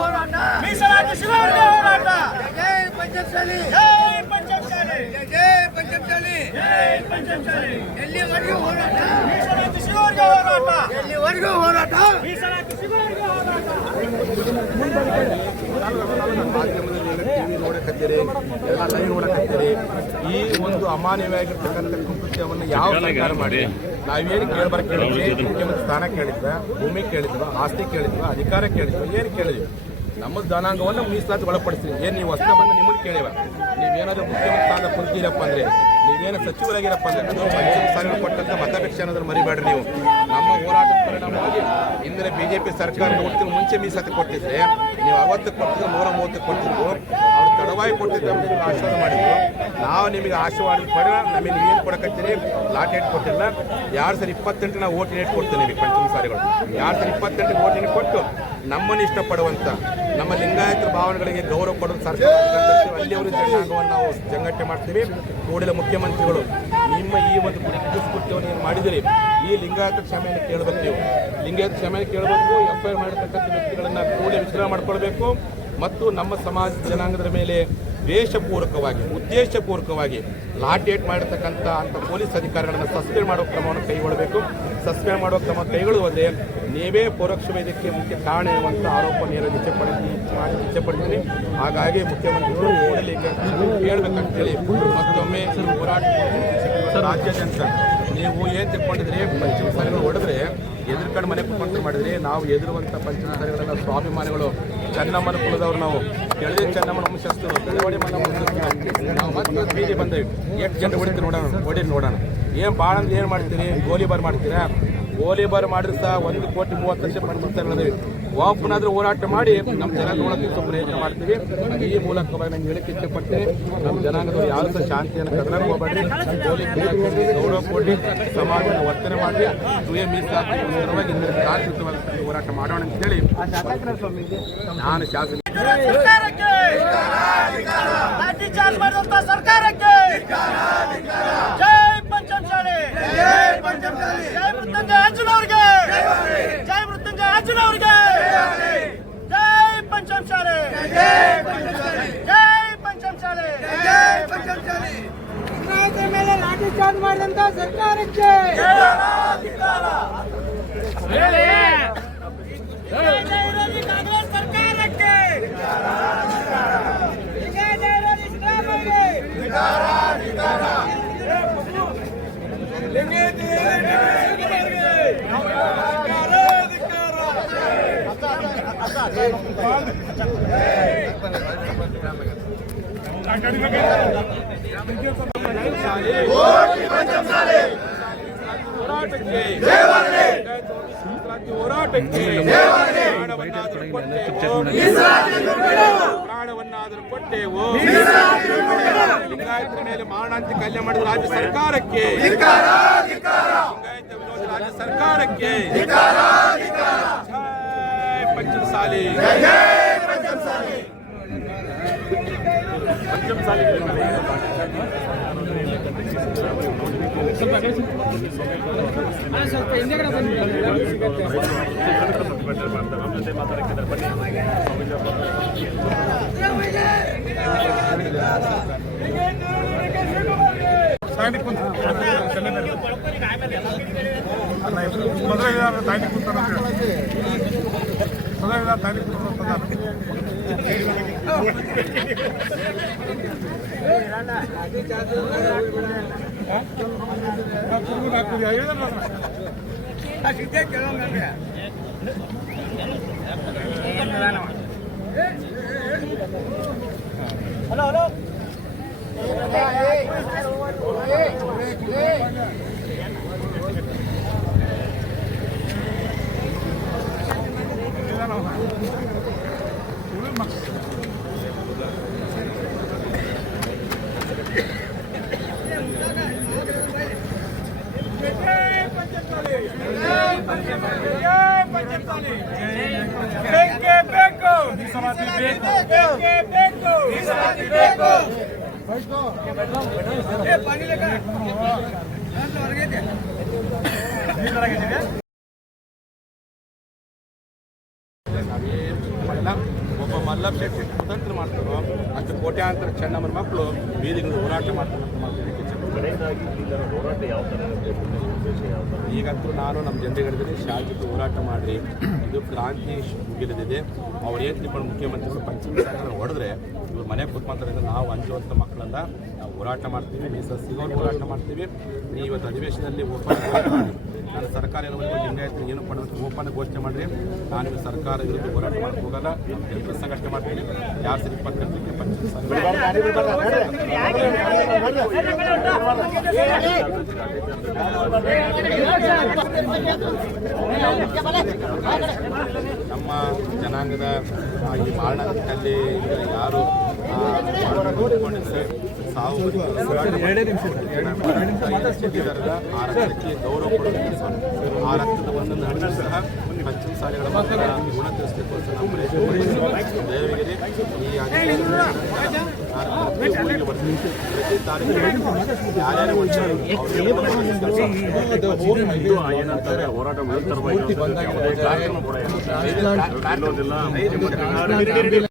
ಹೋರಾಟ ಮೀಸಲಾತಿ ಸಿಗುವವರೆಗೆ ಹೋರಾಟ. ಜೈ ಪಂಚಮಸಾಲಿ ಜೈ ಪಂಚಮಸಾಲಿ ಜೈ ಪಂಚಮಸಾಲಿ ಜೈ ಪಂಚಮಸಾಲಿ. ಎಲ್ಲಿವರೆಗೂ ಹೋರಾಟ ಮೀಸಲಾತಿ ಸಿಗುವವರೆಗೆ ಹೋರಾಟ. ಎಲ್ಲಿವರೆಗೂ ಹೋರಾಟ ಮೀಸಲಾತಿ ಸಿಗುವವರೆಗೆ ಹೋರಾಟ. ಮಾಧ್ಯಮದಲ್ಲಿ ಟಿವಿ ನೋಡಕತ್ತೀರಿ, ಎಲ್ಲ ಲೈವ್ ನೋಡಕತ್ತೀರಿ. ಈ ಒಂದು ಅಮಾನ್ಯವಾಗಿರ್ತಕ್ಕಂಥ ಕೃತ್ಯವನ್ನು ಯಾವ ಸರ್ಕಾರ ಮಾಡಿ ನಾವೇನು ಕೇಳಬಾರ್ದು ಕೇಳಿದ್ವಿ? ಮುಖ್ಯಮಂತ್ರಿ ಸ್ಥಾನ ಕೇಳಿದ್ವ, ಭೂಮಿ ಕೇಳಿದ್ವ, ಆಸ್ತಿ ಕೇಳಿದ್ವ, ಅಧಿಕಾರ ಕೇಳಿದ್ವ, ಏನು ಕೇಳಿದ್ವಿ? ನಮ್ಮ ಜನಾಂಗವನ್ನು ಮೀಸಲಾತಿ ಒಳಪಡಿಸ್ತೀವಿ. ಏನು ನೀವು ಹೊಸ ಬಂದು ನಿಮ್ಮನ್ನು ಕೇಳಿವ, ನೀವೇನಾದ್ರೂ ಮುಖ್ಯಮಂತ್ರಿ ಸ್ಥಾನ ಕುಂತೀರಪ್ಪ ಅಂದರೆ, ನೀವೇನು ಸಚಿವರಾಗಿರಪ್ಪ ಅಂದರೆ, ಅದು ಪಂಚಮಸಾಲಿಗಳು ಕೊಟ್ಟಂಥ ಮತಭಿಕ್ಷೆ ಅನ್ನೋದನ್ನು ಮರಿಬೇಡ್ರಿ ನೀವು. ನಮ್ಮ ಹೋರಾಟದ ಪರಿಣಾಮವಾಗಿ ಇಂದಿನ ಬಿಜೆಪಿ ಸರ್ಕಾರ ನೋಡ್ತಿರೋ ಮುಂಚೆ ಮೀಸಲಾತಿ ಕೊಟ್ಟಿದ್ರೆ ನೀವು 60 ಕೊಟ್ಟಿದ್ರು, 130 ಕೊಟ್ಟಿದ್ರು. ಅವ್ರು ತಡವಾಗಿ ಕೊಟ್ಟಿದ್ದ ನಿಮಗೆ ಆಶೀರ್ವಾದ ಮಾಡಿದ್ರು. ನಾವು ನಿಮಗೆ ಆಶೀರ್ವಾದ ಪಡೆದ ನಮಗೆ ನೀವೇನು ಕೊಡಕತ್ತೀರಿ? ಲಾಟ್ ಏಟ್ ಕೊಟ್ಟಿಲ್ಲ. 2028 ನಾವು ಓಟ್ ಏಟ್ ಕೊಡ್ತೇವೆ ನಿಮಗೆ ಪಂಚಮಸಾಲಿಗಳು. 2028 ಓಟ್ ಏಟ್ ಕೊಟ್ಟು ನಮ್ಮನ್ನು ಇಷ್ಟಪಡುವಂಥ ನಮ್ಮ ಲಿಂಗಾಯತರ ಭಾವನೆಗಳಿಗೆ ಗೌರವ ಕೊಡೋದು ಸರ್ಕಾರ ಅಲ್ಲಿಯವರು ಜನಾಂಗವನ್ನು ನಾವು ಸಂಘಟನೆ ಮಾಡ್ತೀವಿ. ಕೂಡಲೇ ಮುಖ್ಯಮಂತ್ರಿಗಳು ನಿಮ್ಮ ಈ ಒಂದು ದುಷ್ಕೃತ್ಯವನ್ನು ಏನು ಮಾಡಿದಿರಿ, ಈ ಲಿಂಗಾಯತ ಕ್ಷಮೆಯನ್ನು ಕೇಳಬೇಕು. ನೀವು ಲಿಂಗಾಯತ ಕ್ಷಮೆಯನ್ನು ಕೇಳಬೇಕು. FIR ಮಾಡತಕ್ಕಂಥ ವ್ಯಕ್ತಿಗಳನ್ನು ಕೂಡಲೇ ವಿಚಾರ ಮಾಡಿಕೊಳ್ಬೇಕು. ಮತ್ತು ನಮ್ಮ ಸಮಾಜ ಜನಾಂಗದ ಮೇಲೆ ದ್ವೇಷಪೂರ್ವಕವಾಗಿ, ಉದ್ದೇಶಪೂರ್ವಕವಾಗಿ ಲಾಠೇಟ್ ಮಾಡಿರ್ತಕ್ಕಂಥ ಪೊಲೀಸ್ ಅಧಿಕಾರಿಗಳನ್ನು ಸಸ್ಪೆಂಡ್ ಮಾಡುವ ಕ್ರಮವನ್ನು ಕೈಗೊಳ್ಳಬೇಕು. ಸಸ್ಪೆಂಡ್ ಮಾಡುವ ಕ್ರಮ ಕೈಗೊಳ್ಳುವುದೇ ನೀವೇ ಪರೋಕ್ಷ ವೇದಿಕೆ ಮುಖ್ಯ ಕಾರಣ ಎನ್ನುವಂಥ ಆರೋಪ ನೇರ ಇಚ್ಛೆಪಡ್ತೀನಿ. ಹಾಗಾಗಿ ಮುಖ್ಯಮಂತ್ರಿಗಳು ಕೂಡಲೇ ಹೇಳ್ಬೇಕಂತೇಳಿ ಮತ್ತೊಮ್ಮೆ ಹೋರಾಟ ರಾಜ್ಯಾದ್ಯಂತ ನೀವು ಏನು ತಿಳ್ಕೊಂಡಿದ್ರಿ? ಪಂಚಮಸಾಲಿಗಳು ಹೊಡೆದ್ರೆ ಎದುರ್ಕಂಡು ಮನೆ ಕುತ್ಕೊಂಡು ಮಾಡಿದ್ರಿ. ನಾವು ಎದುರುವಂಥ ಪಂಚಮಸಾಲಿಗಳೆಲ್ಲ ಸ್ವಾಭಿಮಾನಿಗಳು, ಚೆನ್ನಮ್ಮನ ಕುಲದವ್ರು. ನಾವು ಕೆಳದಿ ಚೆನ್ನಮ್ಮನ ವಂಶಸ್ಥರು, ಬೆಳವಡಿ ಮನ ವಂಶಸ್ಥರು. ನಾವು ಮತ್ತೆ ಬೀದಿ ಬಂದೇವಿ. ಎಷ್ಟು ಜನ ಹೊಡಿತೀವಿ ನೋಡೋಣ. ಏನು ಭಾಳ ಅಂದ್ರೆ ಏನು ಮಾಡ್ತೀರಿ? ಗೋಲಿಬಾರ್ ಮಾಡ್ತೀರಾ? ಗೋಲಿಬಾರ್ ಮಾಡಿದ್ರೆ ಸಹ 1,30,00,000 ಪಂಚಮಸಾಲಿಗಳಿವೆ. ಒಬ್ಬನಾದ್ರೂ ಹೋರಾಟ ಮಾಡಿ ನಮ್ಮ ಜನಾಂಗ ಒಳಗೆ ಪ್ರಯತ್ನ ಮಾಡ್ತೀವಿ. ಈ ಮೂಲಕವಾಗಿ ನಾನು ಹೇಳಿಕೆ ಇಷ್ಟಪಟ್ಟೆ. ನಮ್ಮ ಜನಾಂಗದವರು ಯಾರು ಸಹ ಶಾಂತಿಯನ್ನು ಕದಲಕ್ಕೆ ಹೋಗಬೇಡ್ರಿ. ಗೌರವ ಕೊಡಿ, ಸಮಾಜದ ವರ್ತನೆ ಮಾಡಿ, ಮೀಸಲಾತಿ ಶಾಂತಿಯುತವಾಗಿ ಹೋರಾಟ ಮಾಡೋಣ ಅಂತೇಳಿ ನಾನು ಶಾಸಕ ಸರ್ಕಾರಕ್ಕೆ ಲಾಠಿ ಚಾರ್ಜ್ ಮಾಡಿದಂತ ಸರ್ಕಾರಕ್ಕೆ ಜೈ ಪಂಚಮಸಾಲಿ, ಜೈ ಮೃತ್ಯುಂಜಯ ಅರ್ಜುನವ್ರಿಗೆ, ಜೈ ಮೃತ್ಯುಂಜಯ ಅರ್ಜುನವ್ರಿಗೆ, ಜೈ ಪಂಚಮಸಾಲಿ, ಜೈ ಪಂಚಮಸಾಲಿ. ಲಿಂಗಾಯತರ ಮೇಲೆ ಲಾಠಿ ಚಾರ್ಜ್ ಮಾಡಿದಂತ ಸರ್ಕಾರಕ್ಕೆ ಕಾಂಗ್ರೆಸ್ ಸರ್ಕಾರಕ್ಕೆ ಹೋರಾಟಕ್ಕೆ ಪ್ರಾಣವನ್ನಾದರೂ ಕೊಟ್ಟೆವು. ಲಿಂಗಾಯತರ ಮೇಲೆ ಮಾರಣಾಂತಿಕ ಹಲ್ಲೆ ಮಾಡಿದ ರಾಜ್ಯ ಸರ್ಕಾರಕ್ಕೆ, ಲಿಂಗಾಯತ ವಿರೋಧಿ ರಾಜ್ಯ ಸರ್ಕಾರಕ್ಕೆ ಪಂಚಮಸಾಲಿ. ಸ್ವಲ್ಪ ಹಿಂದೆಗಡೆ ಬನ್ನಿ. ಹಲೋ पानी लेकर ಆಗಲ್ಲ. ಒಬ್ಬ ಮಲ್ಲಪ್ಪ ಶೆಟ್ಟಿ ಕುತಂತ್ರ ಮಾಡ್ತಾರೋ ಅಂತ ಕೋಟ್ಯಾಂತರ ಚೆನ್ನಮ್ಮನ ಮಕ್ಕಳು ಬೀದಿಗಳು ಹೋರಾಟ ಮಾಡ್ತಾರೆ ಅಂತ ಮಾತಾಡಲಿಕ್ಕೆ ಹೋರಾಟ ಯಾವ ಥರ ಈಗಂತೂ ನಾನು ನಮ್ಮ ಜನರಿಗೆ ಹೇಳಿದ್ರೆ ಶಾಂತಿಯುತ ಹೋರಾಟ ಮಾಡಿರಿ, ಇದು ಕ್ರಾಂತಿ ಮುಗಿಲಿದೆ. ಅವ್ರು ಏನು ತಿಳ್ಕೊಂಡು ಮುಖ್ಯಮಂತ್ರಿಗಳು ಪಂಚಮಿ ಸಾಗರ ಹೊಡೆದ್ರೆ ಇವ್ರು ಮನೆ ಕೂತ್ಕೊಂತಾರೆ. ನಾವು ಅಂಜುವಂಥ ಮಕ್ಕಳಲ್ಲ, ನಾವು ಹೋರಾಟ ಮಾಡ್ತೀವಿ, ಮೀಸಲು ಸಿಗೋರು ಹೋರಾಟ ಮಾಡ್ತೀವಿ. ನೀವು ಇವತ್ತು ಅಧಿವೇಶನದಲ್ಲಿ ಓಪನ್ ಮಾಡಿ ನಾನು ಸರ್ಕಾರ ಲಿಂಗಾಯತ ಏನು ಮಾಡೋದು ಓಪನ್ ಘೋಷಣೆ ಮಾಡಿರಿ. ನಾನು ಸರ್ಕಾರ ವಿರುದ್ಧ ಹೋರಾಟ ಮಾಡಕ್ಕೆ ಹೋಗಲ್ಲ, ಜನರ ಸಂಘಟನೆ ಮಾಡ್ತೀನಿ. 2028ಕ್ಕೆ ಪಂಚಮಿ ನಮ್ಮ ಜನಾಂಗದ ಈ ಮಾರಣದಲ್ಲಿ ಯಾರು ಸಾವು ಚೆಲ್ಲಿದಾರದ ಆ ರಕ್ತಕ್ಕೆ ಗೌರವ ಕೊಡೋದಕ್ಕೆ ಆ ರಕ್ತದ ಒಂದೊಂದು ಹಣ್ಣು ಸಹ ಪಂಚಮ ಶಾಲೆಗಳ ಮಕ್ಕಳ ಗುಣ ತಿಳಿಸಬೇಕು ಅಂತ ನಾವು ದಯವಿಗೆ ಈ ಪ್ರತಿ ತಾರೀಕು ಯಾರ್ಯಾರು ಏನಂತಾರೆ ಹೋರಾಟ ವಿರುದ್ಧವಾಗಿ ಯಾವುದೇ ಕಾರ್ಯಕ್ರಮ ಕೂಡ